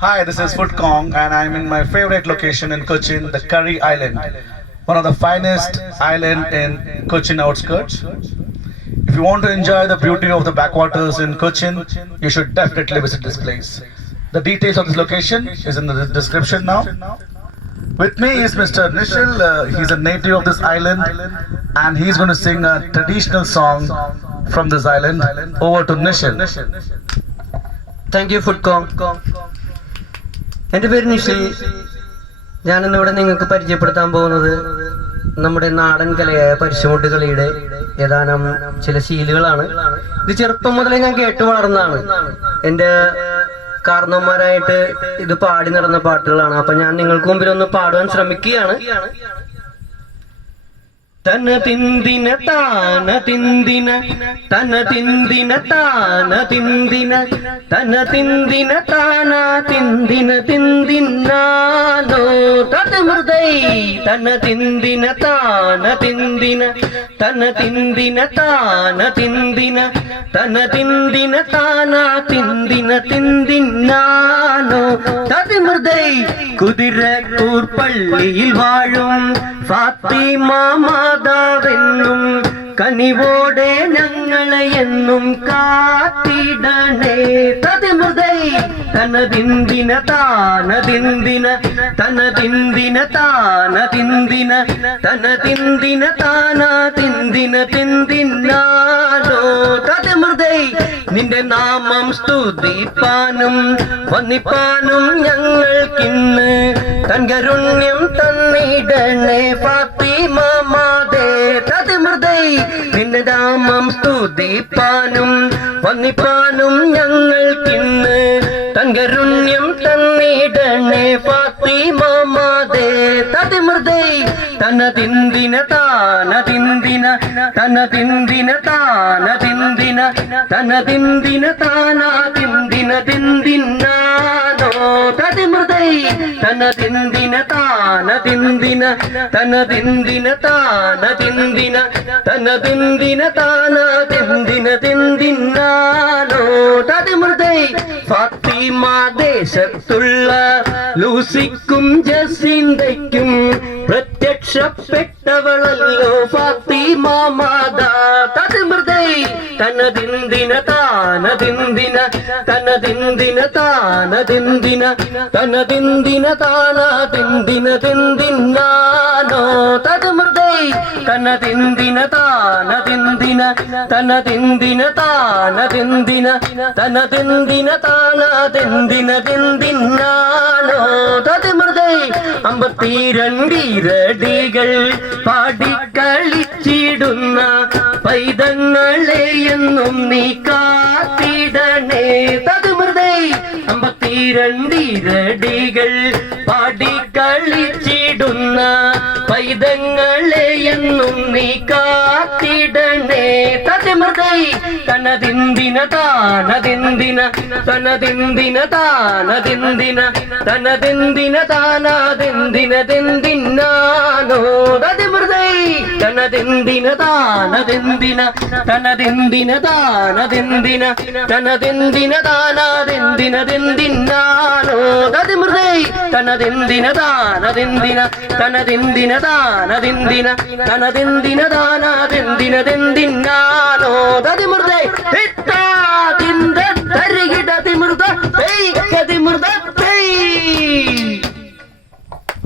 Hi, this is Food Kong, and I'm in my favorite location in Cochin, the Curry Island, one of the finest island in Cochin outskirts. If you want to enjoy the beauty of the backwaters in Cochin, you should definitely visit this place. The details of this location is in the description now. With me is Mr. Nishil. He's a native of this island, and he's going to sing a traditional song from this island. Over to Nishil. Thank you food com. എൻ്റെ പേര് നിഷിൽ. ഞാനിന്നിവിടെ നിങ്ങൾക്ക് പരിചയപ്പെടുത്താൻ പോകുന്നത് നമ്മുടെ നാടൻ കലയായ പരിശുമുട്ട് കളിയുടെ ഏതാനും ചില ശീലുകളാണ്. ഇത് ചെറുപ്പം മുതലേ ഞാൻ കേട്ടു വളർന്നതാണ്. എൻ്റെ കാരണവന്മാരായിട്ട് ഇത് പാടി നടന്ന പാട്ടുകളാണ്. അപ്പൊ ഞാൻ നിങ്ങൾക്ക് മുമ്പിൽ ഒന്ന് പാടുവാൻ ശ്രമിക്കുകയാണ്. തന തിന്ദിന താന തിന്ദിന തന തിന്ദിന താന തിന്ദിന തന തിന്ദിന താന തിന്ദിന തിന്ദിന്നാനോ തതമൃദൈ തന തിന്ദിന താന തിന്ദിന തന തിന്ദിന താന തിന്ദിന തന തിന്ദിന താന തിന്ദിന തിന്ദിന്നാനോ തതമൃദൈ കുതിരക്കൂർ പള്ളിയിൽ വാഴും ഫാത്തിമ മാതാവെന്നും കനിവോടെ ഞങ്ങളെ എന്നും കാത്തിടണേ. തതിമൃദൈ തനതിന്ദിന താനതിന്ദിന തനതിന്ദിന താനതിന്ദിന തനതിന്ദിന താനതിന്ദിന തിന്ദിന്നാലോ തതിമൃദൈ നിന്റെ നാമം സ്തുതിപ്പാനും വന്ദിപ്പാനും ഞങ്ങൾക്കിന്ന് തൻകരുണ്യം തന്നിടണേ ഫാത്തിമ മാതേ. തതിമൃദൈ നിന്റെ നാമം സ്തുതിപ്പാനും വന്ദിപ്പാനും ഞങ്ങൾക്കിന്ന് തൻകരുണ്യം തന്നിടണേ ഫാത്തിമ മാതേ. തതിമൃദൈ തനതിന്ദിന താനതിന്ദിന തനതിന്ദിന താനതിന്ദിന തനതിന്ദിന താനതിന്ദിന തിന്ദിന്നാനോ തതിമൃദൈ തനതിന്ദിന താനതിന്ദിന തനതിന്ദിന താനതിന്ദിന തനതിന്ദിന താനതിന്ദിന തിന്ദിന്നാനോ തതിമൃദൈ ഫാത്തിമ ദേശത്തുള്ള ലൂസിക്കും ജസീന്തയ്ക്കും പ്രത്യക്ഷപ്പെട്ടവളല്ലോ ഫാത്തിമ മാതാ. തതിമൃദൈ തനതിന്ദിന താനതിന്ദിന തനതിന്ദിന താനതിന്ദിന തനതിന്ദിന താനതിന്ദിന തിന്ദിന്നാനോ തതിമൃദൈ തനതിന്ദിന താനതിന്ദിന തനതിന്ദിന താനതിന്ദിന തനതിന്ദിന താനതിന്ദിന തിന്ദിന്നാനോ തതിമൃദൈ അമ്പത്തിരണ്ടിരടികൾ പാടിക്കളിച്ചിടുന്ന പൈതങ്ങളെ എന്നും നീ കാത്തിടണേ. തതിമൃദൈ അമ്പത്തിരണ്ടിരടികൾ പാടിക്കളിച്ചിടുന്ന പൈതങ്ങളെ എന്നും നീ കാത്തിടണേ. തതിമൃദൈ തനതിന്ദിന താനതിന്ദിന തനതിന്ദിന താനതിന്ദിന തനതിന്ദിന താനതിന്ദിന തിന്ദിന്നാനോ തതിമൃദൈ തനതിന്ദിന താനതിന്ദിന തനതിന്ദിന താനതിന്ദിന തനതിന്ദിന താനതിന്ദിന തിന്ദിന്നാനോ തതിമൃദൈ തനതിന്ദിന താനതിന്ദിന തനതിന്ദിന താനതിന്ദിന തനതിന്ദിന താനതിന്ദിന തിന്ദിന്നാനോ തതിമൃദൈ തരികിട തിമൃദ